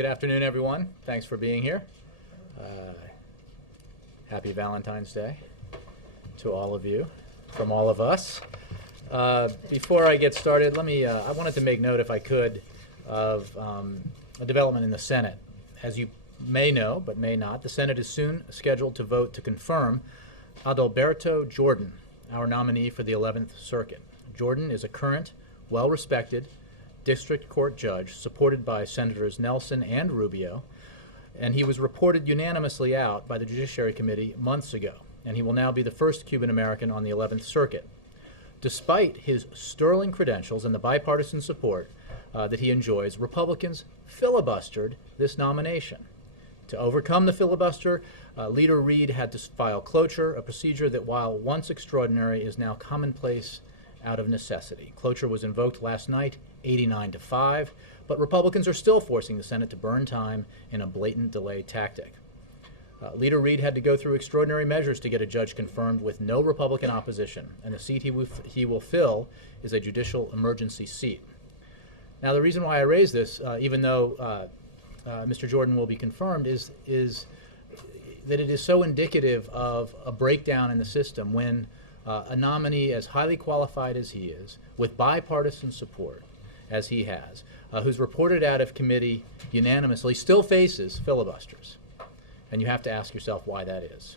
Good afternoon, everyone. Thanks for being here. Happy Valentine's Day to all of you, from all of us. Before I get started, I wanted to make note, if I could, of a development in the Senate. As you may know, but may not, the Senate is soon scheduled to vote to confirm Adalberto Jordan, our nominee for the 11th Circuit. Jordan is a current, well-respected district court judge supported by Senators Nelson and Rubio, and he was reported unanimously out by the Judiciary Committee months ago, and he will now be the first Cuban American on the 11th Circuit. Despite his sterling credentials and the bipartisan support that he enjoys, Republicans filibustered this nomination. To overcome the filibuster, Leader Reid had to file cloture, a procedure that, while once extraordinary, is now commonplace out of necessity. Cloture was invoked last night, 89-5, but Republicans are still forcing the Senate to burn time in a blatant delay tactic. Leader Reid had to go through extraordinary measures to get a judge confirmed with no Republican opposition, and the seat he will fill is a judicial emergency seat. Now, the reason why I raise this, even though Mr. Jordan will be confirmed, is that it is so indicative of a breakdown in the system when a nominee as highly qualified as he is, with bipartisan support as he has, who's reported out of committee unanimously, still faces filibusters. And you have to ask yourself why that is.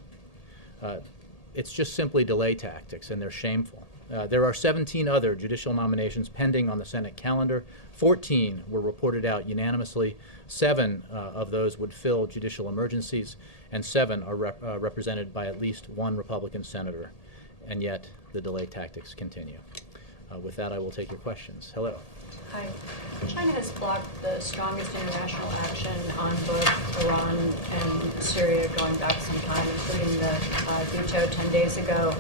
It's just simply delay tactics, and they're shameful. There are 17 other judicial nominations pending on the Senate calendar. 14 were reported out unanimously. 7 of those would fill judicial emergencies, and 7 are represented by at least one Republican senator. And yet the delay tactics continue. With that, I will take your questions. Hello. Hi. China has blocked the strongest international action on both Iran and Syria going back some time, including the veto 10 days ago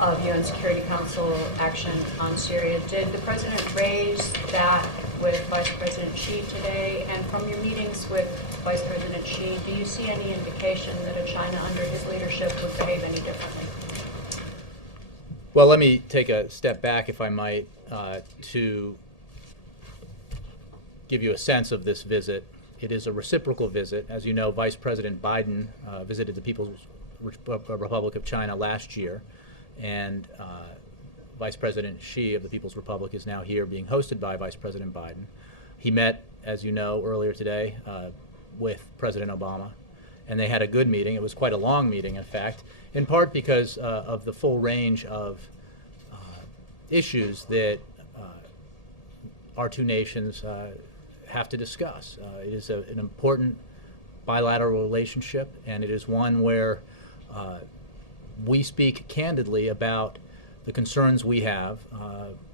of UN Security Council action on Syria. Did the President raise that with Vice President Xi today? And from your meetings with Vice President Xi, do you see any indication that a China under his leadership would behave any differently? Well, let me take a step back, if I might, to give you a sense of this visit. It is a reciprocal visit. As you know, Vice President Biden visited the People's Republic of China last year, and Vice President Xi of the People's Republic is now here being hosted by Vice President Biden. He met, as you know, earlier today with President Obama, and they had a good meeting. It was quite a long meeting, in fact, in part because of the full range of issues that our two nations have to discuss. It is an important bilateral relationship, and it is one where we speak candidly about the concerns we have,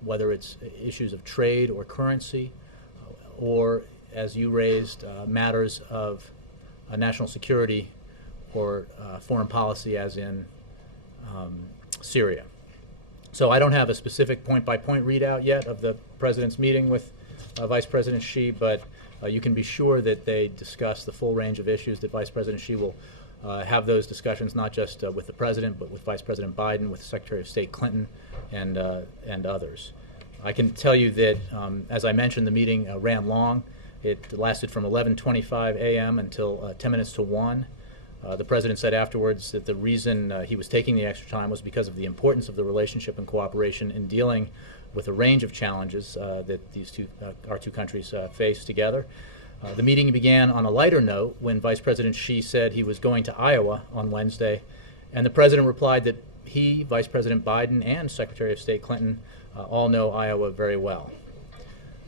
whether it's issues of trade or currency, or, as you raised, matters of national security or foreign policy, as in Syria. So I don't have a specific point-by-point readout yet of the President's meeting with Vice President Xi, but you can be sure that they discuss the full range of issues, that Vice President Xi will have those discussions not just with the President, but with Vice President Biden, with Secretary of State Clinton, and others. I can tell you that, as I mentioned, the meeting ran long. It lasted from 11:25 a.m. until 10 minutes to 1. The President said afterwards that the reason he was taking the extra time was because of the importance of the relationship and cooperation in dealing with a range of challenges that our two countries face together. The meeting began on a lighter note when Vice President Xi said he was going to Iowa on Wednesday, and the President replied that he, Vice President Biden, and Secretary of State Clinton all know Iowa very well.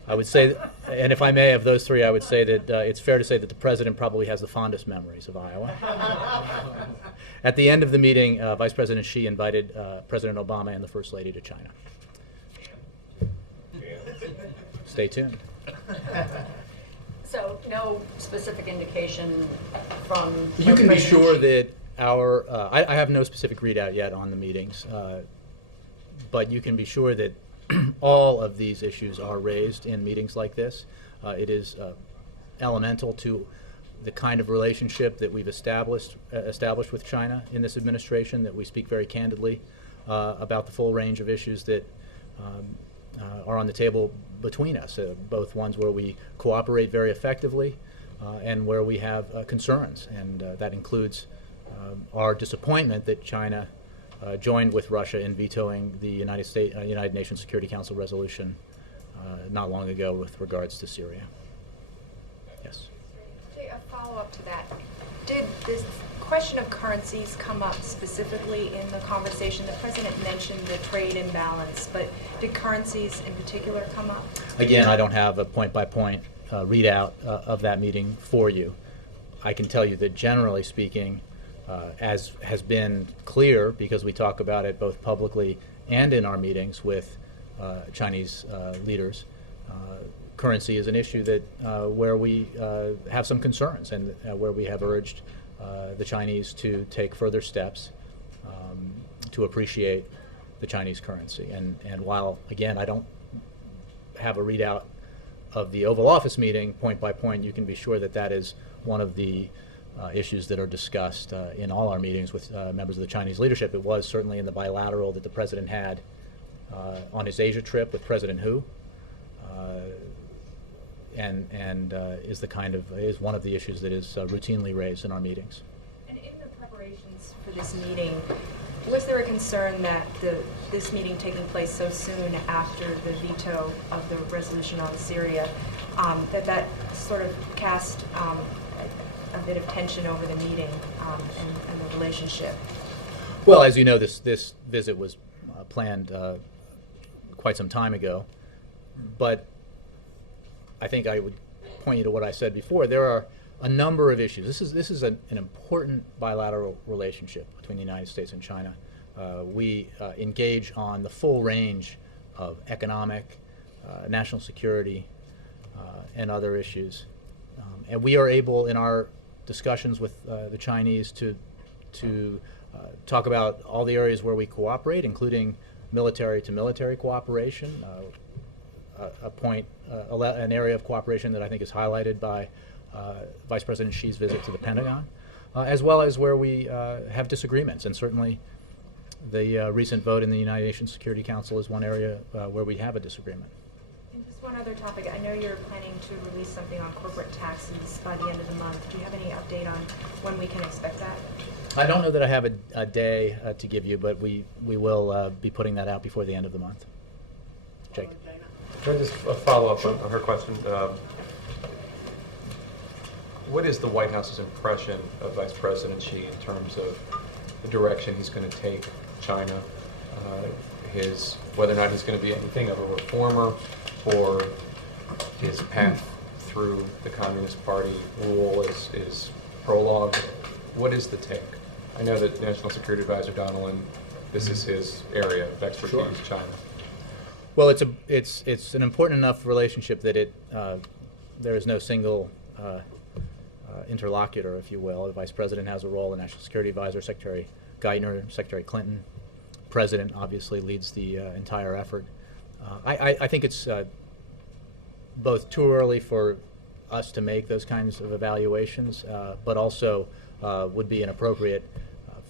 I would say, and if I may, of those three, I would say that it's fair to say that the President probably has the fondest memories of Iowa. At the end of the meeting, Vice President Xi invited President Obama and the First Lady to China. Stay tuned. So no specific indication from... You can be sure that I have no specific readout yet on the meetings, but you can be sure that all of these issues are raised in meetings like this. It is elemental to the kind of relationship that we've established with China in this administration, that we speak very candidly about the full range of issues that are on the table between us, both ones where we cooperate very effectively, and where we have concerns, and that includes our disappointment that China joined with Russia in vetoing the United Nations Security Council resolution not long ago with regards to Syria. Yes. Jay, a follow-up to that. Did this question of currencies come up specifically in the conversation? The President mentioned the trade imbalance, but did currencies in particular come up? Again, I don't have a point-by-point readout of that meeting for you. I can tell you that generally speaking, as has been clear, because we talk about it both publicly and in our meetings with Chinese leaders, currency is an issue that where we have some concerns, and where we have urged the Chinese to take further steps to appreciate the Chinese currency. And while, again, I don't have a readout of the Oval Office meeting point by point, you can be sure that that is one of the issues that are discussed in all our meetings with members of the Chinese leadership. It was certainly in the bilateral that the President had on his Asia trip with President Hu, and is one of the issues that is routinely raised in our meetings. And in the preparations for this meeting, was there a concern that this meeting taking place so soon after the veto of the resolution on Syria, that sort of cast a bit of tension over the meeting and the relationship? Well, as you know, this visit was planned quite some time ago, but I think I would point you to what I said before. There are a number of issues. This is an important bilateral relationship between the United States and China. We engage on the full range of economic, national security, and other issues. And we are able, in our discussions with the Chinese, to talk about all the areas where we cooperate, including military-to-military cooperation, an area of cooperation that I think is highlighted by Vice President Xi's visit to the Pentagon, as well as where we have disagreements. And certainly the recent vote in the United Nations Security Council is one area where we have a disagreement. And just one other topic. I know you're planning to release something on corporate taxes by the end of the month. Do you have any update on when we can expect that? I don't know that I have a day to give you, but we will be putting that out before the end of the month. Jake. Can I just follow up on her question? What is the White House's impression of Vice President Xi in terms of the direction he's going to take China, whether or not he's going to be anything of a reformer, or his path through the Communist Party rule is prologue? What is the take? I know that National Security Advisor Donilon, this is his area of expertise, Sure. China. Well, it's an important enough relationship that there is no single interlocutor, if you will. The Vice President has a role, the National Security Advisor, Secretary Geithner, Secretary Clinton. President obviously leads the entire effort. I think it's both too early for us to make those kinds of evaluations, but also would be inappropriate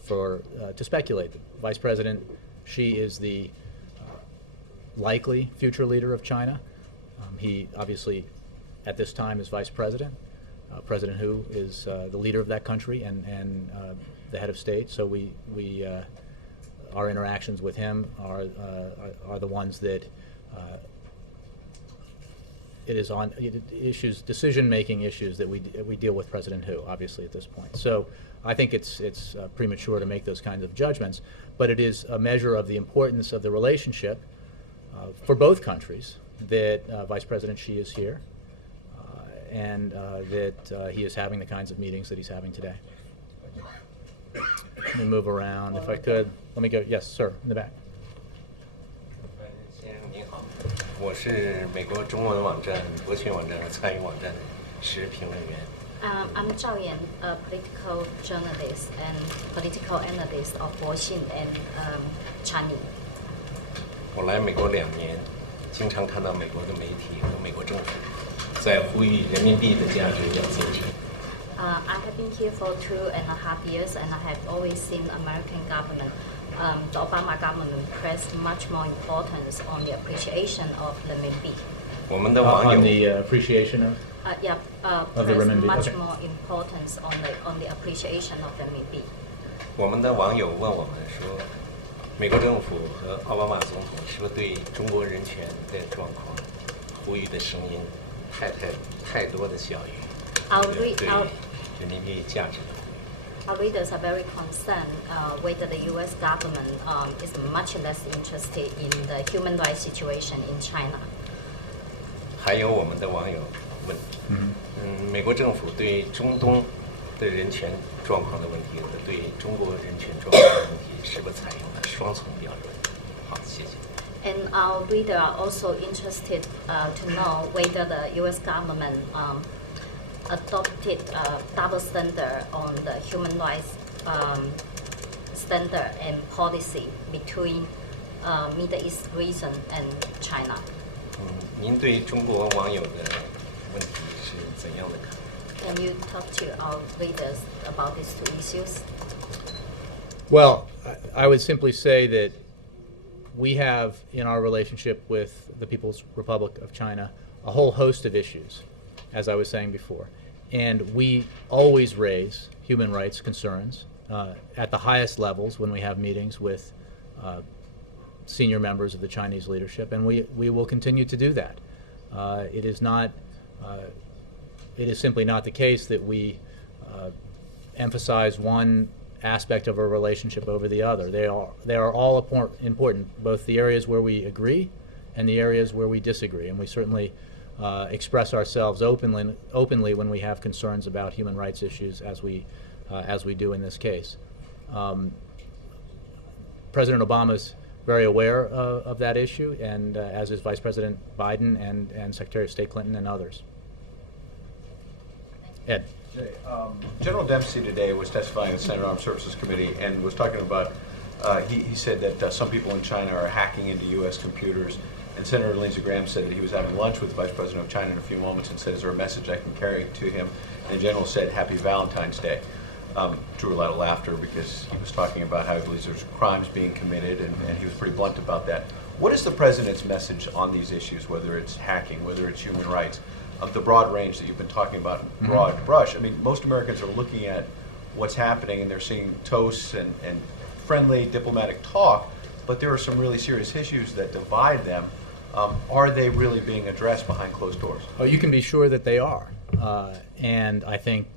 to speculate. Vice President Xi is the likely future leader of China. He obviously, at this time, is vice president. President Hu is the leader of that country and the head of state. So our interactions with him are the ones that it is on issues, decision-making issues that we deal with President Hu, obviously, at this point. So I think it's premature to make those kinds of judgments, but it is a measure of the importance of the relationship for both countries that Vice President Xi is here, and that he is having the kinds of meetings that he's having today. Let me move around, if I could. Let me go. Yes, sir, in the back. 先生您好，我是美国中文网站、博学网站和参与网站时评论员。 I'm Zhao Yan, a political journalist and political analyst of Boxing and Chinese. 我来美国2年，经常看到美国的媒体和美国政府在呼吁人民币的价值要增值。 I have been here for 2.5 years, and I have always seen American government, the Obama government, press much more importance on the appreciation of renminbi. 我们的网 On 友 the appreciation of Of the place renminbi, much okay. more importance on the appreciation of renminbi. 我们的网友问我们说，美国政府和奥巴马总统是不是对中国人权的状况呼吁的声音太多的小于 Our 对 re- our 人民币价值的呼吁？ Our readers are very concerned whether the U.S. government is much less interested in the human rights situation in China. 还有我们的网友问，美国政府对中东的人权状况的问题和对中国人权状况的问题是否采用了双重标准？好，谢谢。 And our readers are also interested to know whether the U.S. government adopted a double standard on the human rights standard and policy between Middle East region and China. 您对中国网友的问题是怎样的看法？ Can you talk to our readers about these two issues? Well, I would simply say that we have, in our relationship with the People's Republic of China, a whole host of issues, as I was saying before. And we always raise human rights concerns at the highest levels when we have meetings with senior members of the Chinese leadership, and we will continue to do that. It is simply not the case that we emphasize one aspect of our relationship over the other. They are all important, both the areas where we agree and the areas where we disagree, and we certainly express ourselves openly when we have concerns about human rights issues, as we do in this case. President Obama's very aware of that issue, and as is Vice President Biden and Secretary of State Clinton and others. Ed. Jay, General Dempsey today was testifying in the Senate Armed Services Committee and was talking about, he said that some people in China are hacking into U.S. computers, and Senator Lindsey Graham said that he was having lunch with the Vice President of China in a few moments and said, is there a message I can carry to him? And the General said, Happy Valentine's Day. Drew a lot of laughter because he was talking about how he believes there's crimes being committed, and he was pretty blunt about that. What is the President's message on these issues, whether it's hacking, whether it's human rights, of the broad range that you've been talking about, broad brush? I mean, most Americans are looking at what's happening and they're seeing toasts and friendly diplomatic talk, but there are some really serious issues that divide them. Are they really being addressed behind closed doors? Oh, you can be sure that they are, and I think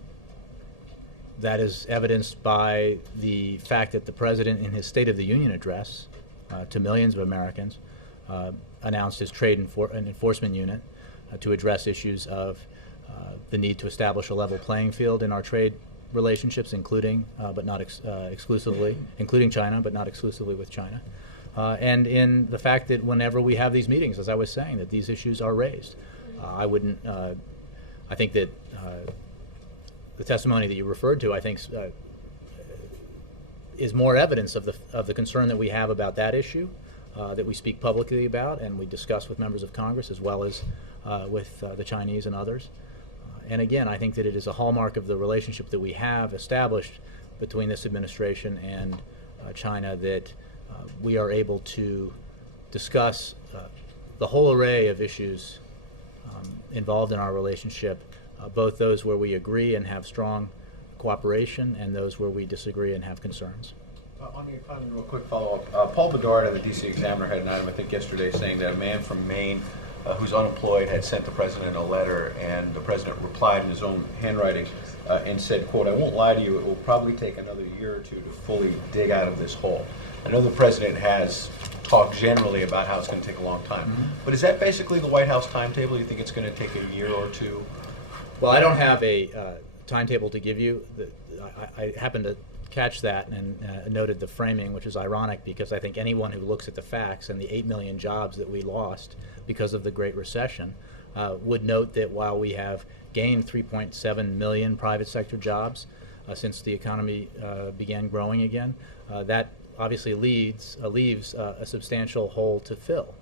that is evidenced by the fact that the President, in his State of the Union address to millions of Americans, announced his Trade Enforcement Unit to address issues of the need to establish a level playing field in our trade relationships, including but not exclusively, including China, but not exclusively with China, and in the fact that whenever we have these meetings, as I was saying, that these issues are raised. I think that the testimony that you referred to, I think, is more evidence of the concern that we have about that issue, that we speak publicly about and we discuss with members of Congress as well as with the Chinese and others. And again, I think that it is a hallmark of the relationship that we have established between this administration and China that we are able to discuss the whole array of issues involved in our relationship, both those where we agree and have strong cooperation and those where we disagree and have concerns. On the economy, real quick follow-up. Paul Bedard of the D.C. Examiner had an item, I think yesterday, saying that a man from Maine who's unemployed had sent the President a letter, and the President replied in his own handwriting and said, quote, I won't lie to you, it will probably take another year or two to fully dig out of this hole. I know the President has talked generally about how it's going to take a long time, but is that basically the White House timetable? You think it's going to take a year or two? Well, I don't have a timetable to give you. I happened to catch that and noted the framing, which is ironic because I think anyone who looks at the facts and the 8 million jobs that we lost because of the Great Recession would note that while we have gained 3.7 million private sector jobs since the economy began growing again, that obviously leaves a substantial hole to fill.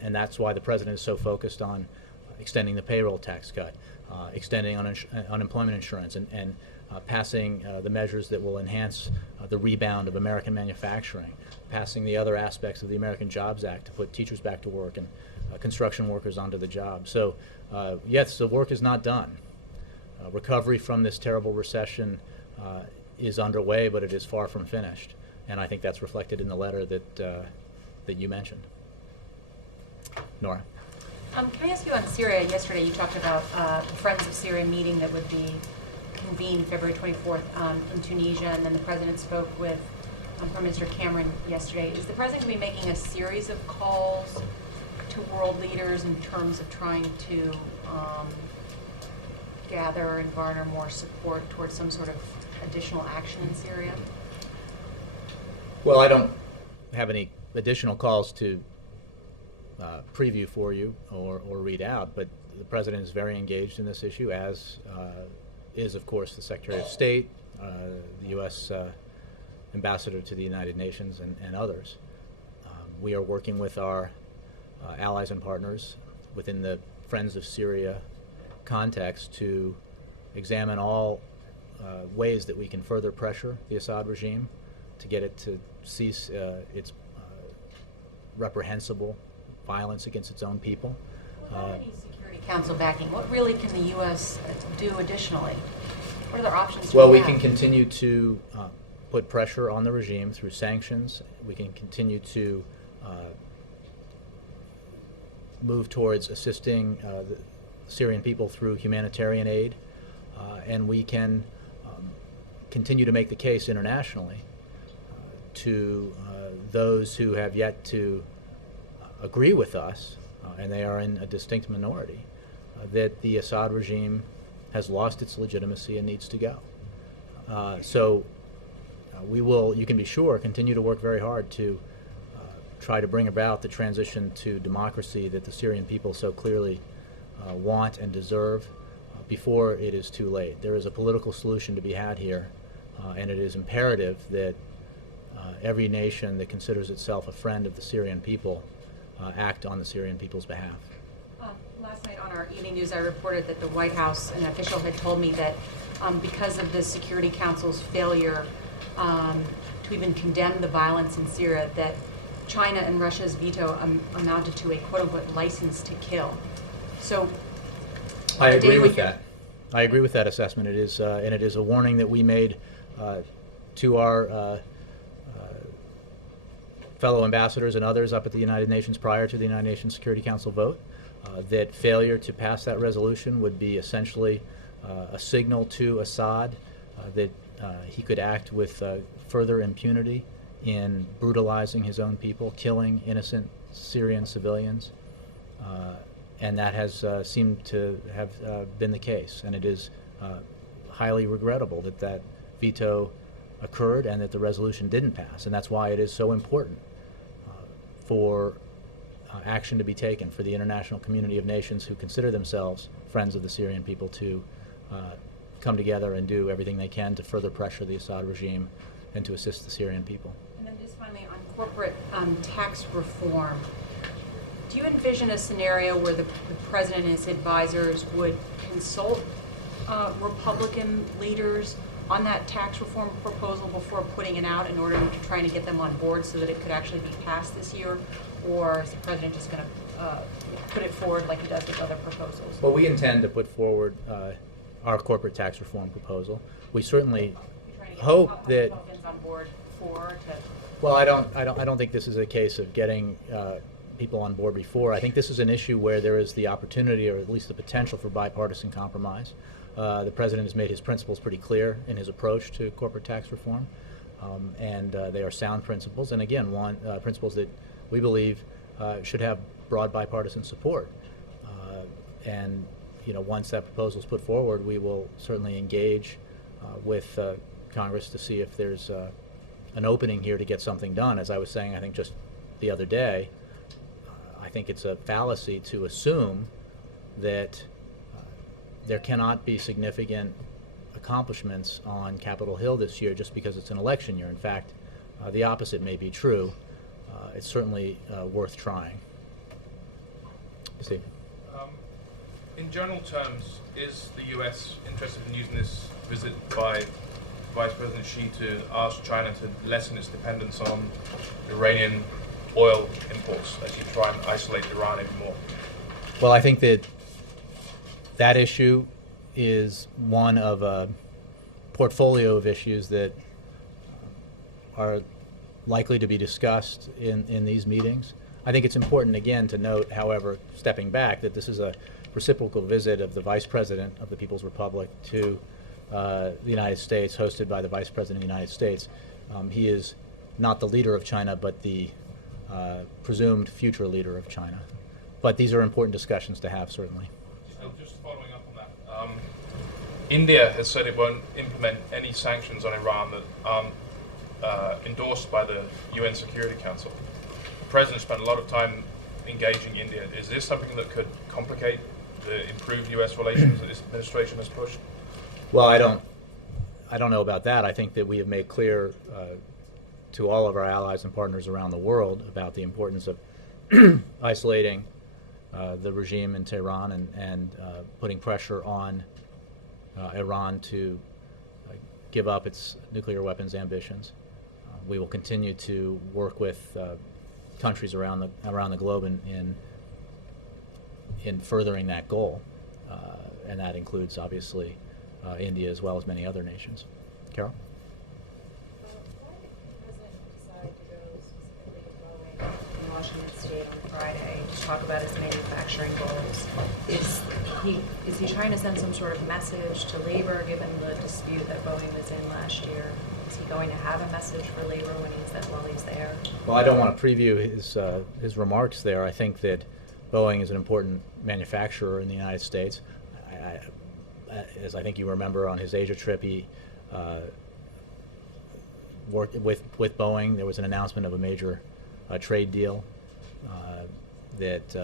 And that's why the President is so focused on extending the payroll tax cut, extending unemployment insurance, and passing the measures that will enhance the rebound of American manufacturing, passing the other aspects of the American Jobs Act to put teachers back to work and construction workers onto the job. So yes, the work is not done. Recovery from this terrible recession is underway, but it is far from finished. And I think that's reflected in the letter that you mentioned. Nora? Can I ask you on Syria? Yesterday you talked about the Friends of Syria meeting that would be convened February 24th in Tunisia, and then the President spoke with Prime Minister Cameron yesterday. Is the President going to be making a series of calls to world leaders in terms of trying to gather and garner more support towards some sort of additional action in Syria? Well, I don't have any additional calls to preview for you or read out, but the President is very engaged in this issue, as is, of course, the Secretary of State, the U.S. Ambassador to the United Nations, and others. We are working with our allies and partners within the Friends of Syria context to examine all ways that we can further pressure the Assad regime to get it to cease its reprehensible violence against its own people. Without any Security Council backing, what really can the U.S. do additionally? What other options do Well, we we have? can continue to put pressure on the regime through sanctions. We can continue to move towards assisting the Syrian people through humanitarian aid, and we can continue to make the case internationally to those who have yet to agree with us, and they are in a distinct minority, that the Assad regime has lost its legitimacy and needs to go. So we will, you can be sure, continue to work very hard to try to bring about the transition to democracy that the Syrian people so clearly want and deserve before it is too late. There is a political solution to be had here, and it is imperative that every nation that considers itself a friend of the Syrian people act on the Syrian people's behalf. Last night on our evening news, I reported that the White House, an official had told me that because of the Security Council's failure to even condemn the violence in Syria, that China and Russia's veto amounted to a quote-unquote license to kill. So I agree with that. I agree with that assessment. It is, and it is a warning that we made to our fellow ambassadors and others up at the United Nations prior to the United Nations Security Council vote, that failure to pass that resolution would be essentially a signal to Assad that he could act with further impunity in brutalizing his own people, killing innocent Syrian civilians, and that has seemed to have been the case. And it is highly regrettable that that veto occurred and that the resolution didn't pass. And that's why it is so important for action to be taken, for the international community of nations who consider themselves friends of the Syrian people to come together and do everything they can to further pressure the Assad regime and to assist the Syrian people. And then just finally on corporate tax reform, do you envision a scenario where the President and his advisors would consult Republican leaders on that tax reform proposal before putting it out in order to try to get them on board so that it could actually be passed this year? Or is the President just going to put it forward like he does with other proposals? Well, we intend to put forward our corporate tax reform proposal. We certainly hope that. Republicans on board for to. Well, I don't think this is a case of getting people on board before. I think this is an issue where there is the opportunity, or at least the potential, for bipartisan compromise. The President has made his principles pretty clear in his approach to corporate tax reform, and they are sound principles. And again, principles that we believe should have broad bipartisan support. And once that proposal is put forward, we will certainly engage with Congress to see if there's an opening here to get something done. As I was saying, I think just the other day, I think it's a fallacy to assume that there cannot be significant accomplishments on Capitol Hill this year just because it's an election year. In fact, the opposite may be true. It's certainly worth trying. Steve. In general terms, is the U.S. interested in using this visit by Vice President Xi to ask China to lessen its dependence on Iranian oil imports as you try and isolate Iran even more? Well, I think that that issue is one of a portfolio of issues that are likely to be discussed in these meetings. I think it's important, again, to note, however, stepping back, that this is a reciprocal visit of the Vice President of the People's Republic to the United States, hosted by the Vice President of the United States. He is not the leader of China, but the presumed future leader of China. But these are important discussions to have, certainly. Just following up on that, India has said it won't implement any sanctions on Iran that aren't endorsed by the UN Security Council. The President spent a lot of time engaging India. Is this something that could complicate the improved U.S. relations that this administration has pushed? Well, I don't know about that. I think that we have made clear to all of our allies and partners around the world about the importance of isolating the regime in Tehran and putting pressure on Iran to give up its nuclear weapons ambitions. We will continue to work with countries around the globe in furthering that goal, and that includes obviously India as well as many other nations. Carol? Why did the President decide to go specifically to Boeing in Washington State on Friday to talk about his manufacturing goals? Is he trying to send some sort of message to labor, given the dispute that Boeing was in last year? Is he going to have a message for labor while he's there? Well, I don't want to preview his remarks there. I think that Boeing is an important manufacturer in the United States. As I think you remember, on his Asia trip, he worked with Boeing. There was an announcement of a major trade deal that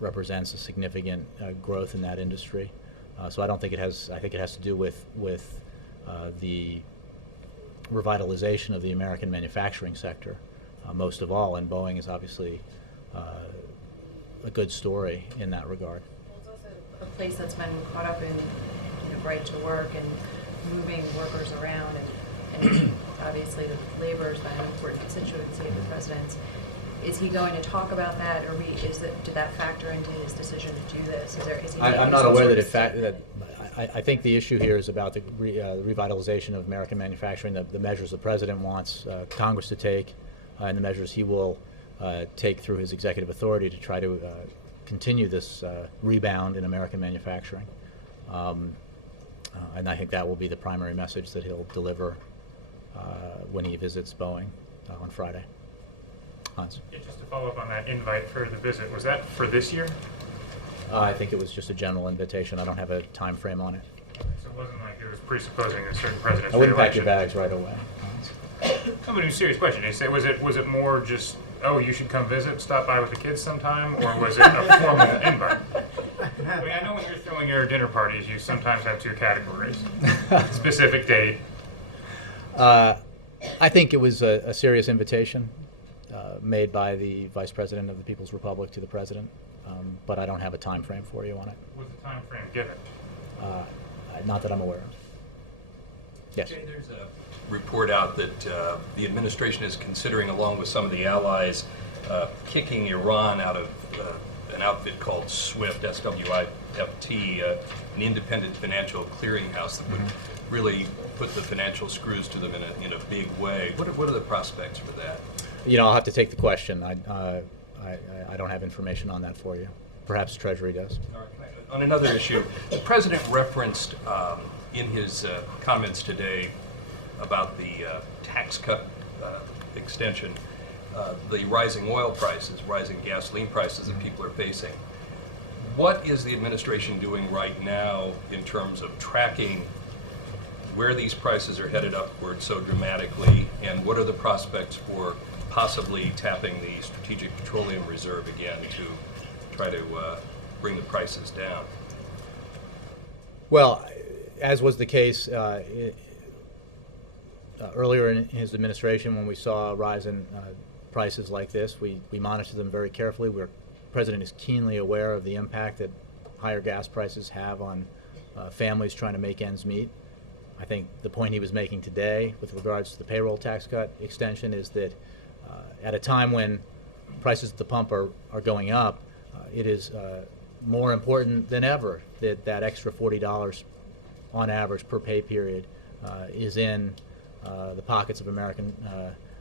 represents a significant growth in that industry. So I don't think it has. I think it has to do with the revitalization of the American manufacturing sector, most of all. And Boeing is obviously a good story in that regard. Well, it's also a place that's been caught up in right to work and moving workers around, and obviously the labor has been an important constituency of the president's. Is he going to talk about that, or did that factor into his decision to do this? I'm not aware that I think the issue here is about the revitalization of American manufacturing, the measures the president wants Congress to take, and the measures he will take through his executive authority to try to continue this rebound in American manufacturing. And I think that will be the primary message that he'll deliver when he visits Boeing on Friday. Hans? Yeah, just to follow up on that invite for the visit, was that for this year? I think it was just a general invitation. I don't have a time frame on it. So it wasn't like it was presupposing a certain president's I wouldn't pack re-election. your bags right away. No, but it was a serious question. Did you say, was it more just, oh, you should come visit, stop by with the kids sometime, or was it a formal invite? I mean, I know when you're throwing your dinner parties, you sometimes have two categories: specific date. I think it was a serious invitation made by the Vice President of the People's Republic to the President, but I don't have a time frame for you on it. Was the time frame given? Not that I'm aware of. Yes. Jay, there's a report out that the administration is considering, along with some of the allies, kicking Iran out of an outfit called SWIFT, S-W-I-F-T, an independent financial clearinghouse that would really put the financial screws to them in a big way. What are the prospects for that? You know, I'll have to take the question. I don't have information on that for you. Perhaps Treasury does. All right. On another issue, the President referenced in his comments today about the tax cut extension, the rising oil prices, rising gasoline prices that people are facing. What is the administration doing right now in terms of tracking where these prices are headed upward so dramatically, and what are the prospects for possibly tapping the Strategic Petroleum Reserve again to try to bring the prices down? Well, as was the case earlier in his administration, when we saw a rise in prices like this, we monitor them very carefully. The President is keenly aware of the impact that higher gas prices have on families trying to make ends meet. I think the point he was making today with regards to the payroll tax cut extension is that at a time when prices at the pump are going up, it is more important than ever that that extra $40 on average per pay period is in the pockets of American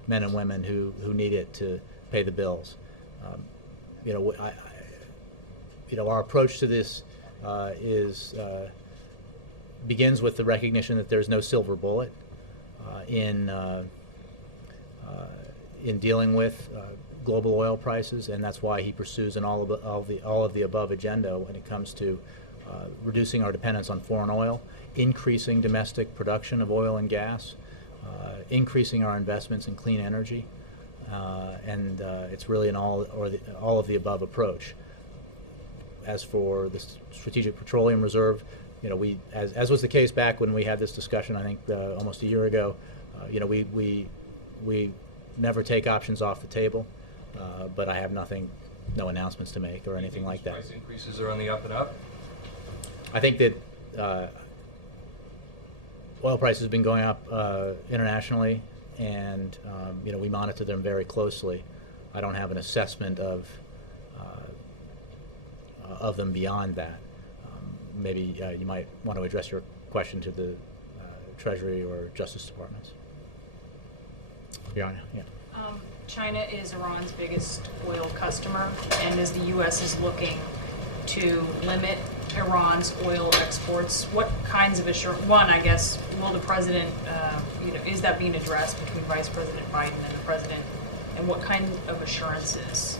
men and women who need it to pay the bills. Our approach to this begins with the recognition that there's no silver bullet in dealing with global oil prices, and that's why he pursues an all of the above agenda when it comes to reducing our dependence on foreign oil, increasing domestic production of oil and gas, increasing our investments in clean energy, and it's really an all of the above approach. As for the Strategic Petroleum Reserve, we, as was the case back when we had this discussion, I think almost a year ago, we never take options off the table, but I have no announcements to make or anything like that. Price increases are on the up and up? I think that oil prices have been going up internationally, and we monitor them very closely. I don't have an assessment of them beyond that. Maybe you might want to address your question to the Treasury or Justice Departments. Your Honor, yeah. China is Iran's biggest oil customer, and as the U.S. is looking to limit Iran's oil exports, what kinds of assurance? One, I guess, will the president, is that being addressed between Vice President Biden and the president? And what kind of assurances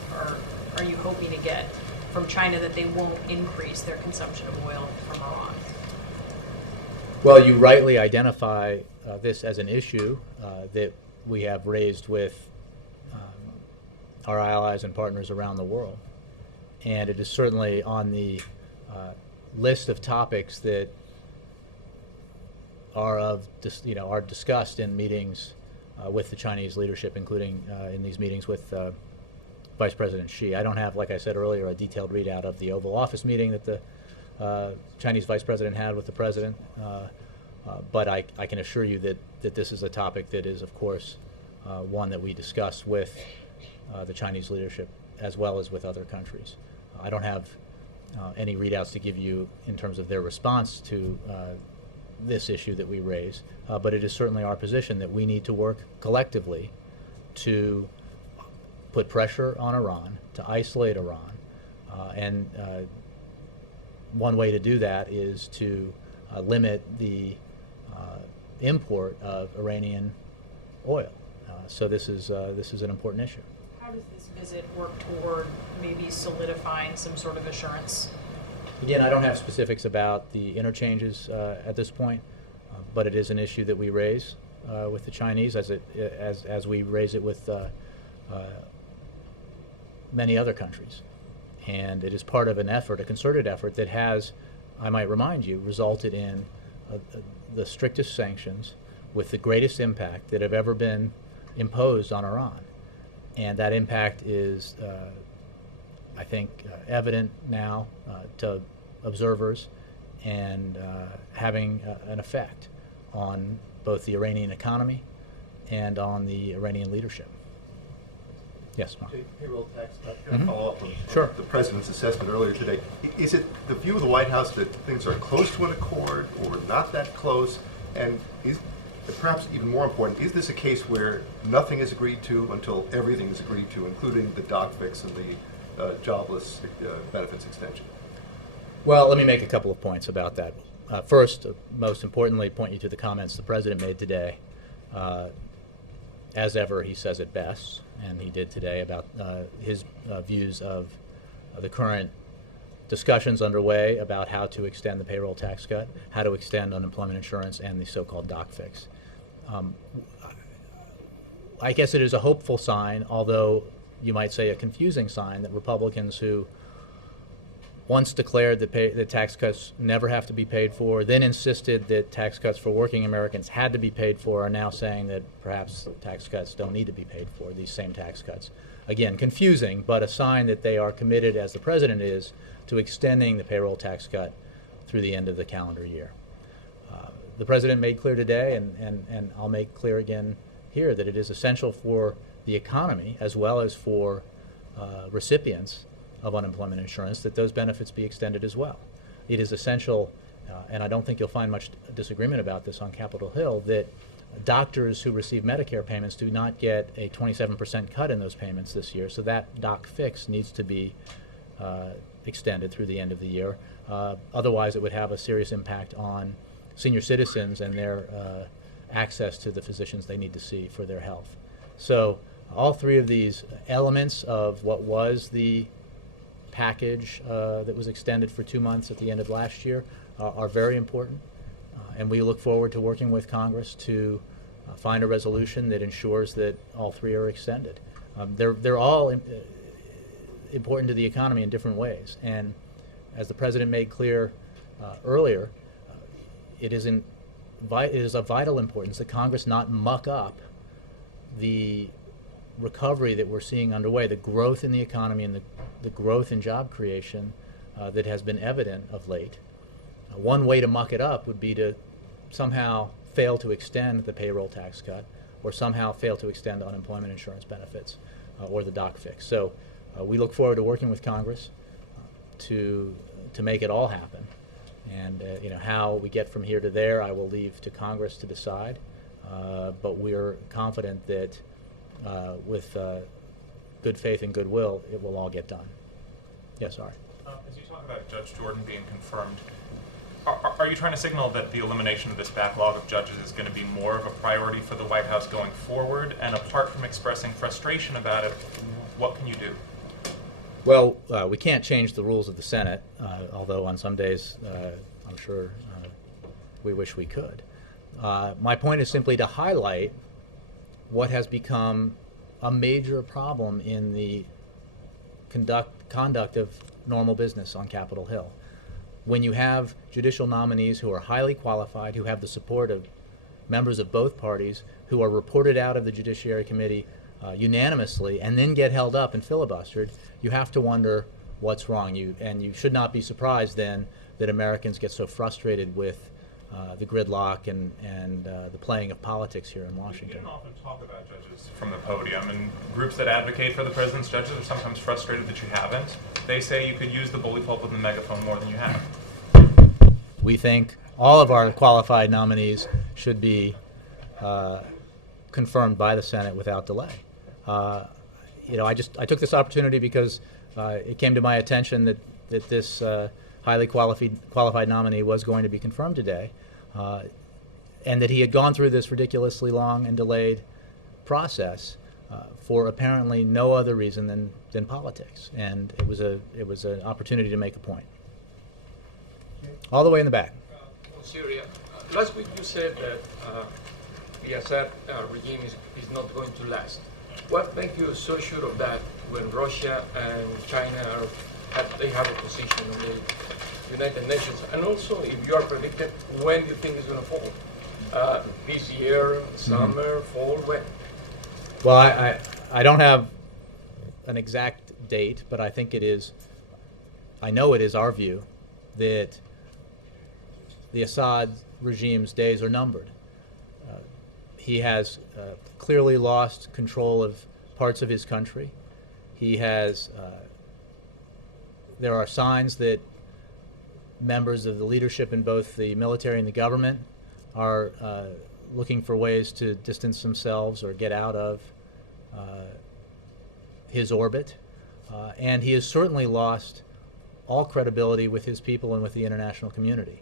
are you hoping to get from China that they won't increase their consumption of oil from Iran? Well, you rightly identify this as an issue that we have raised with our allies and partners around the world. And it is certainly on the list of topics that are discussed in meetings with the Chinese leadership, including in these meetings with Vice President Xi. I don't have, like I said earlier, a detailed readout of the Oval Office meeting that the Chinese Vice President had with the President, but I can assure you that this is a topic that is, of course, one that we discuss with the Chinese leadership as well as with other countries. I don't have any readouts to give you in terms of their response to this issue that we raise, but it is certainly our position that we need to work collectively to put pressure on Iran, to isolate Iran, and one way to do that is to limit the import of Iranian oil. So this is an important issue. How does this visit work toward maybe solidifying some sort of assurance? Again, I don't have specifics about the interchanges at this point, but it is an issue that we raise with the Chinese as we raise it with many other countries. And it is part of an effort, a concerted effort that has, I might remind you, resulted in the strictest sanctions with the greatest impact that have ever been imposed on Iran. And that impact is, I think, evident now to observers and having an effect on both the Iranian economy and on the Iranian leadership. Yes, Mark. Payroll tax cut. Mhm. Follow up on Sure. the president's assessment earlier today. Is it the view of the White House that things are close to an accord or not that close? And is, perhaps even more important, is this a case where nothing is agreed to until everything is agreed to, including the doc fix and the jobless benefits extension? Well, let me make a couple of points about that. First, most importantly, point you to the comments the President made today. As ever, he says it best, and he did today about his views of the current discussions underway about how to extend the payroll tax cut, how to extend unemployment insurance, and the so-called doc fix. I guess it is a hopeful sign, although you might say a confusing sign, that Republicans who once declared that tax cuts never have to be paid for, then insisted that tax cuts for working Americans had to be paid for, are now saying that perhaps tax cuts don't need to be paid for, these same tax cuts. again, confusing, but a sign that they are committed, as the president is, to extending the payroll tax cut through the end of the calendar year. The president made clear today, and I'll make clear again here, that it is essential for the economy as well as for recipients of unemployment insurance that those benefits be extended as well. It is essential, and I don't think you'll find much disagreement about this on Capitol Hill, that doctors who receive Medicare payments do not get a 27% cut in those payments this year, so that doc fix needs to be extended through the end of the year. Otherwise, it would have a serious impact on senior citizens and their access to the physicians they need to see for their health. So all three of these elements of what was the package that was extended for 2 months at the end of last year are very important, and we look forward to working with Congress to find a resolution that ensures that all three are extended. They're all important to the economy in different ways, and as the president made clear earlier, it is of vital importance that Congress not muck up the recovery that we're seeing underway, the growth in the economy and the growth in job creation that has been evident of late. One way to muck it up would be to somehow fail to extend the payroll tax cut, or somehow fail to extend unemployment insurance benefits, or the doc fix. So we look forward to working with Congress to make it all happen. And how we get from here to there, I will leave to Congress to decide. But we're confident that with good faith and goodwill, it will all get done. Yes, Art. As you talk about Judge Jordan being confirmed, are you trying to signal that the elimination of this backlog of judges is going to be more of a priority for the White House going forward? And apart from expressing frustration about it, what can you do? Well, we can't change the rules of the Senate, although on some days I'm sure we wish we could. My point is simply to highlight what has become a major problem in the conduct of normal business on Capitol Hill. When you have judicial nominees who are highly qualified, who have the support of members of both parties, who are reported out of the Judiciary Committee unanimously, and then get held up and filibustered, you have to wonder what's wrong. You should not be surprised then that Americans get so frustrated with the gridlock and the playing of politics here in Washington. You don't often talk about judges from the podium, and groups that advocate for the president's judges are sometimes frustrated that you haven't. They say you could use the bully pulpit and the megaphone more than you have. We think all of our qualified nominees should be confirmed by the Senate without delay. I took this opportunity because it came to my attention that this highly qualified nominee was going to be confirmed today, and that he had gone through this ridiculously long and delayed process for apparently no other reason than politics. And it was an opportunity to make a point. All the way in the back. On Syria, last week you said that the Assad regime is not going to last. What makes you so sure of that when Russia and China have a position in the United Nations? And also, if you are predicted, when do you think it's going to fall? This year, summer, fall, when? Well, I don't have an exact date, but I think I know it is our view that the Assad regime's days are numbered. He has clearly lost control of parts of his country. There are signs that members of the leadership in both the military and the government are looking for ways to distance themselves or get out of his orbit. And he has certainly lost all credibility with his people and with the international community.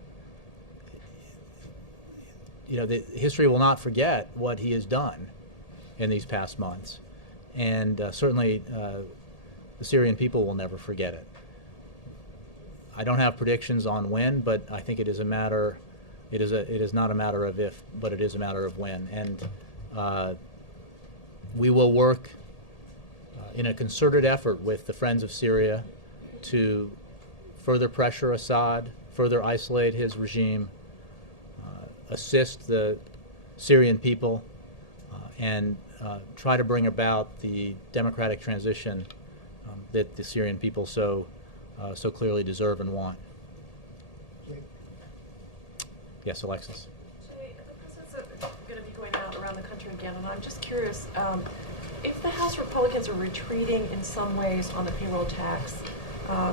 History will not forget what he has done in these past months, and certainly the Syrian people will never forget it. I don't have predictions on when, but I think it is not a matter of if, but it is a matter of when. And we will work in a concerted effort with the Friends of Syria to further pressure Assad, further isolate his regime, assist the Syrian people, and try to bring about the democratic transition that the Syrian people so clearly deserve and want. Yes, Alexis. Jay, the president's going to be going out around the country again, and I'm just curious, if the House Republicans are retreating in some ways on the payroll tax,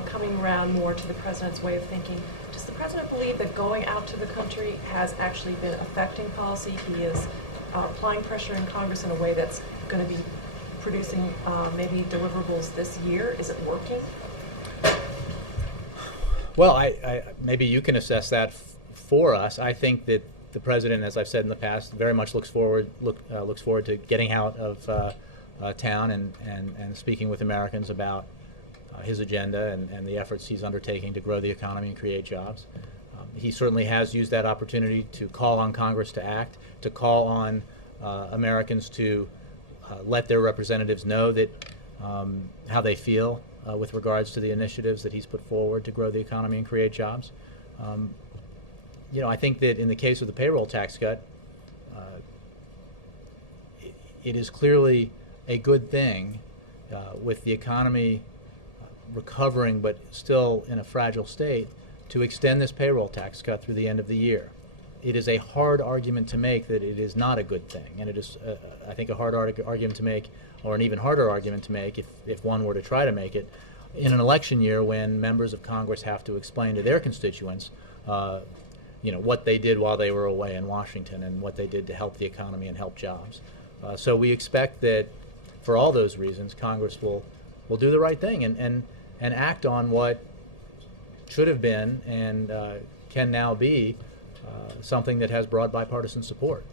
coming around more to the president's way of thinking, does the president believe that going out to the country has actually been affecting policy? He is applying pressure in Congress in a way that's going to be producing maybe deliverables this year. Is it working? Well, I maybe you can assess that for us. I think that the president, as I've said in the past, very much looks forward to getting out of town and speaking with Americans about his agenda and the efforts he's undertaking to grow the economy and create jobs. He certainly has used that opportunity to call on Congress to act, to call on Americans to let their representatives know that how they feel with regards to the initiatives that he's put forward to grow the economy and create jobs. You know, I think that in the case of the payroll tax cut, it is clearly a good thing with the economy recovering but still in a fragile state to extend this payroll tax cut through the end of the year. It is a hard argument to make that it is not a good thing, and it is, I think, a hard argument to make, or an even harder argument to make if one were to try to make it in an election year when members of Congress have to explain to their constituents you know, what they did while they were away in Washington and what they did to help the economy and help jobs. So we expect that for all those reasons, Congress will do the right thing and act on what should have been and can now be something that has broad bipartisan support.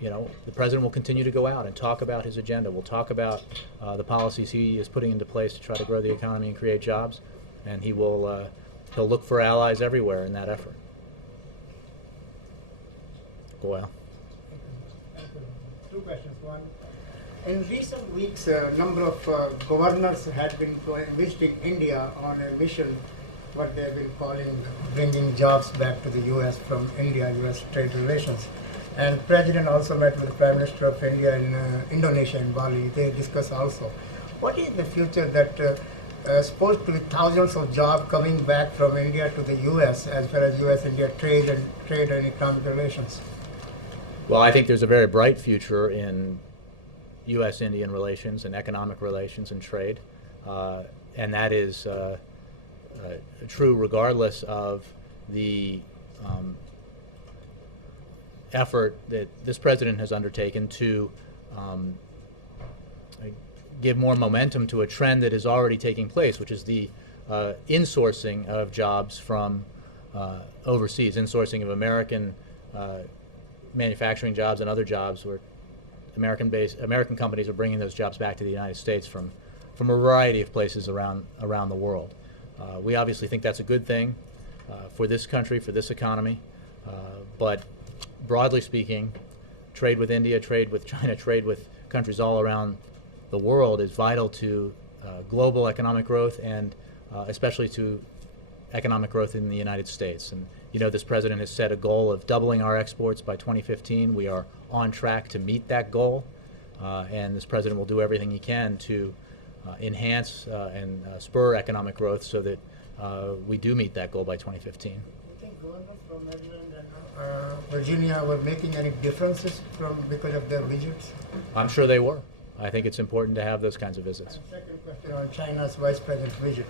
You know, the president will continue to go out and talk about his agenda. We'll talk about the policies he is putting into place to try to grow the economy and create jobs, and he'll look for allies everywhere in that effort. Goyle. Two questions. One, in recent weeks, a number of governors had been visiting India on a mission, what they've been calling bringing jobs back to the U.S. from India-U.S. trade relations. And President also met with the Prime Minister of India in Indonesia, in Bali. They discussed also. What is the future that supposed to be thousands of jobs coming back from India to the U.S. as far as U.S.-India trade and economic relations? Well, I think there's a very bright future in U.S.-Indian relations and economic relations and trade, and that is true regardless of the effort that this president has undertaken to give more momentum to a trend that is already taking place, which is the insourcing of jobs from overseas, insourcing of American manufacturing jobs and other jobs where American companies are bringing those jobs back to the United States from a variety of places around the world. We obviously think that's a good thing for this country, for this economy, but broadly speaking, trade with India, trade with China, trade with countries all around the world is vital to global economic growth and especially to economic growth in the United States. And you know, this president has set a goal of doubling our exports by 2015. We are on track to meet that goal, and this president will do everything he can to enhance and spur economic growth so that we do meet that goal by 2015. Do you think governors from Maryland and Virginia were making any differences because of their visits? I'm sure they were. I think it's important to have those kinds of visits. And second question on China's vice president's visit.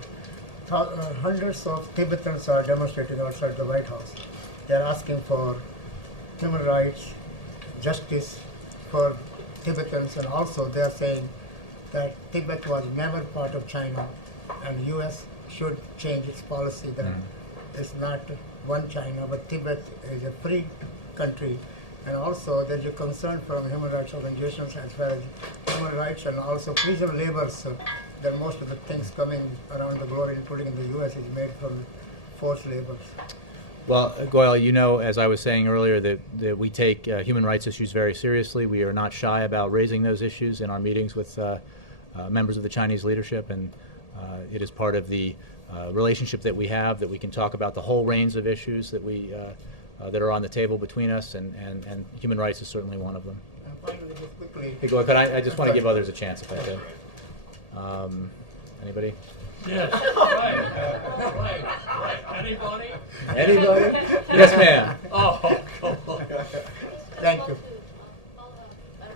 Hundreds of Tibetans are demonstrating outside the White House. They're asking for human rights, justice for Tibetans, and also they're saying that Tibet was never part of China, and the U.S. should change its policy that it's not one China, but Tibet is a free country. And also there's a concern from human rights organizations as far as human rights and also prison labors. That most of the things coming around the globe, including in the U.S., is made from forced labors. Well, Goyle, you know, as I was saying earlier, that we take human rights issues very seriously. We are not shy about raising those issues in our meetings with members of the Chinese leadership, and it is part of the relationship that we have, that we can talk about the whole range of issues that we that are on the table between us, and human rights is certainly one of them. And finally, me just quickly. Hey, Goy, but I just want to give others a chance if I could. Anybody? Yes, right. Anybody? Anybody? Yes, ma'am. Oh, come on. Thank you.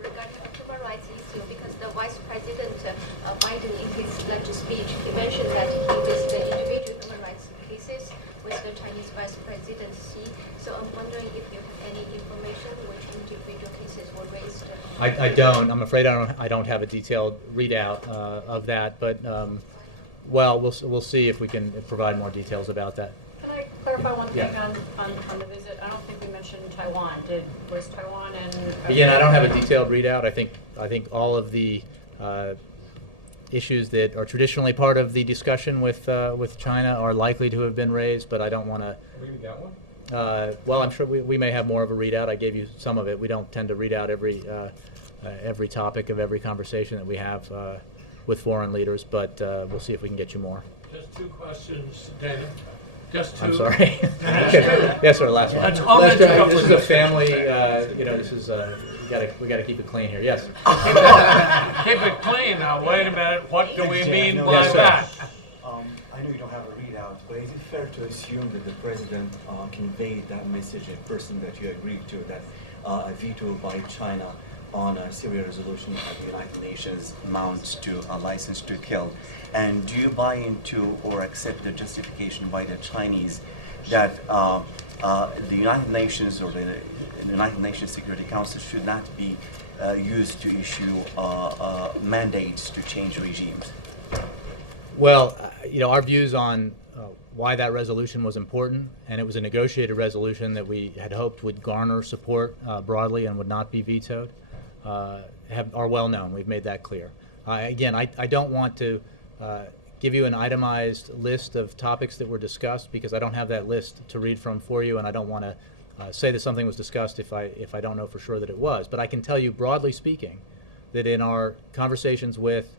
Regarding the human rights issue, because the Vice President Biden in his speech, he mentioned that he visited individual human rights cases with the Chinese Vice President Xi. So I'm wondering if you have any information which individual cases were raised. I don't. I'm afraid I don't have a detailed readout of that, but well, we'll see if we can provide more details about that. Can I clarify one thing Yeah. on the visit? I don't think we mentioned Taiwan. Was Taiwan and Again, I don't have a detailed readout. I think all of the issues that are traditionally part of the discussion with China are likely to have been raised, but I don't want to. Maybe got one? Well, I'm sure we may have more of a readout. I gave you some of it. We don't tend to read out every topic of every conversation that we have with foreign leaders, but we'll see if we can get you more. Just two questions, Dana. Just two. I'm sorry. Yes, sir. Last one. That's all that you got This with is a this. family. This is we got to keep it clean here. Yes. Keep it clean now. Wait a minute. What do we mean by Yes, sir. that? I know you don't have a readout, but is it fair to assume that the president conveyed that message in person, that you agreed to, that a veto by China on a Syria resolution at the United Nations amounts to a license to kill? And do you buy into or accept the justification by the Chinese that the United Nations or the United Nations Security Council should not be used to issue mandates to change regimes? Well, our views on why that resolution was important, and it was a negotiated resolution that we had hoped would garner support broadly and would not be vetoed, are well known. We've made that clear. Again, I don't want to give you an itemized list of topics that were discussed because I don't have that list to read from for you, and I don't want to say that something was discussed if I don't know for sure that it was. But I can tell you, broadly speaking, that in our conversations with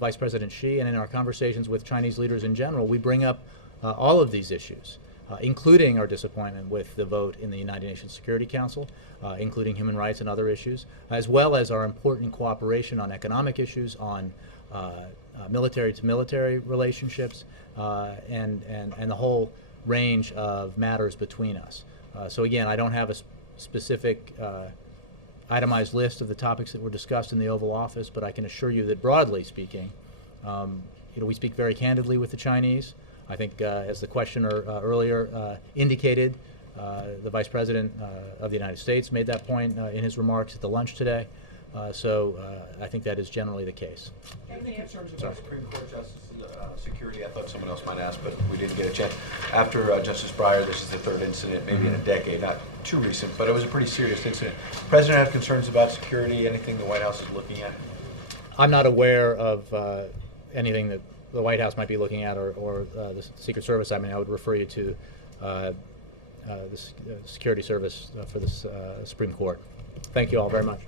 Vice President Xi and in our conversations with Chinese leaders in general, we bring up all of these issues, including our disappointment with the vote in the United Nations Security Council, including human rights and other issues, as well as our important cooperation on economic issues, on military-to-military relationships, and the whole range of matters between us. So again, I don't have a specific itemized list of the topics that were discussed in the Oval Office, but I can assure you that broadly speaking, we speak very candidly with the Chinese. I think, as the questioner earlier indicated, the Vice President of the United States made that point in his remarks at the lunch today. So I think that is generally the case. Any concerns about Supreme Court Justice security? I thought someone else might ask, but we didn't get a chance. After Justice Breyer, this is the third incident, maybe in a decade, not too recent, but it was a pretty serious incident. The President have concerns about security, anything the White House is looking at? I'm not aware of anything that the White House might be looking at or the Secret Service. I mean, I would refer you to the Security Service for the Supreme Court. Thank you all very much.